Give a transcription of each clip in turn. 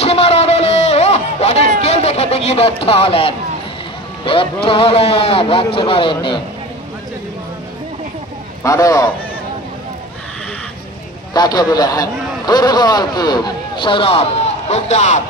সীমার আদলে অনেক স্কেল দেখাতে গিয়ে ব্যর্থ হলেন, রাখতে পারেননি। মাদক কাকে দিলেন? দুর্বলকে সৌরভ বুকদার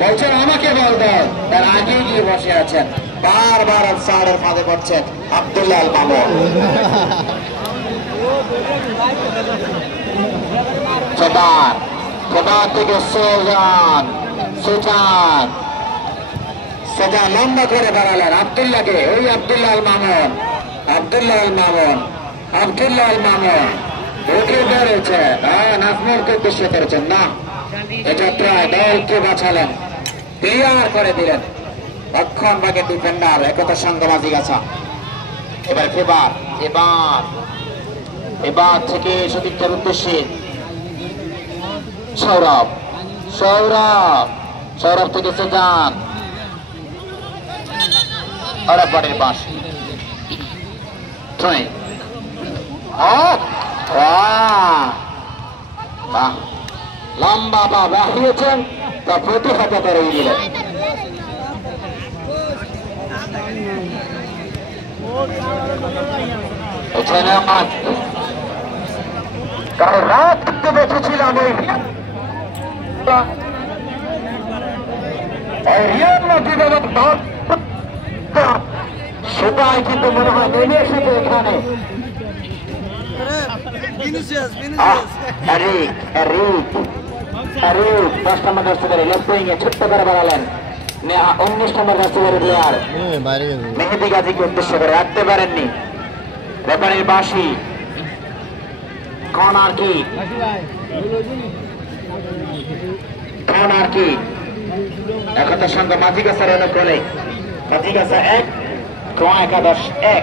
বলছেন আমাকে বল দাও, তার আগে গিয়ে বসে আছেন, বারবার সারের ফাঁদে পড়ছেন আব্দুল্লাহ আল মামুন। থেকে সুজান লম্বা করে দাঁড়ালেন আব্দুল্লাহকে, ওই আব্দুল্লাহ আল মামুন উঠে বেড়েছে। নাজমুলকে উদ্দেশ্য করেছেন না, এযাত্রায় দলকে বাঁচালেন, ক্লিয়ার করে দিলেন রক্ষণ ভাগের ডিফেন্ডার একতার সঙ্গে বাজি গাছা। এবার থেকে সতীর্থের উদ্দেশ্যে সৌরভ থেকে সুজান বাড়ির বাস লম্বা পা বাহিয়েছেন, তা প্রতিহত করে দিলেন। রাত দেখেছিলাম সেটাই কিন্তু মনে হয় নেমে এসেছে এখানে। 10 নম্বর দর্শকের লেফট উইং এ ছোট্ট করে বাড়ালেন। 19 নম্বর দর্শকের প্লেয়ার মেহেদি গাজীকে উদ্দেশ্য করে রাখতে পারেননি। রেফারির বাঁশি, কর্নার কি একতার সঙ্গে মাঝি গাছার অনুকূলে, মাঝি গাছা 1 একাদশ 1।